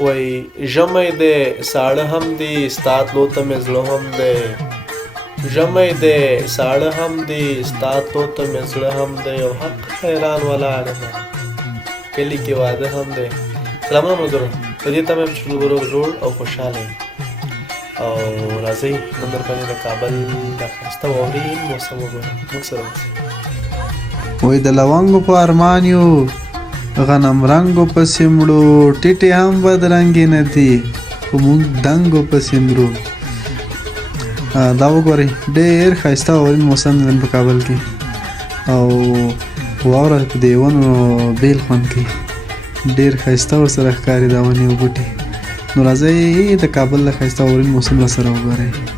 وای ژمی دی ساړه هم دی ستا تلو ته مې زړه هم دی ژمی دی ساړه هم دی ستا تلو ته مې زړه هم دی او حق حیران ولاړ یم کلي کې واده هم دی سلامونه ملګرو په دې تمه یم چې ټول به روغ جوړ او خوشحاله یم او راځئ نن درباندې د کابل د ښایسته واورین موسم وګورو موږ سره اوسئ وای د لونګو په ارمان یو غنم رنګو پسې مړو ټیټې هم بدرنګې نه دي خو موږ دنګو پسې مرو دا وګورئ ډېر ښایسته واورین موسم دی نن په کابل کې او واوره په دې ونو بیل خوند کوي ډېر ښایسته ورسره ښکاري دا ونې او بوټي نو راځئ د کابل د ښایسته واورین موسم راسره وګورئ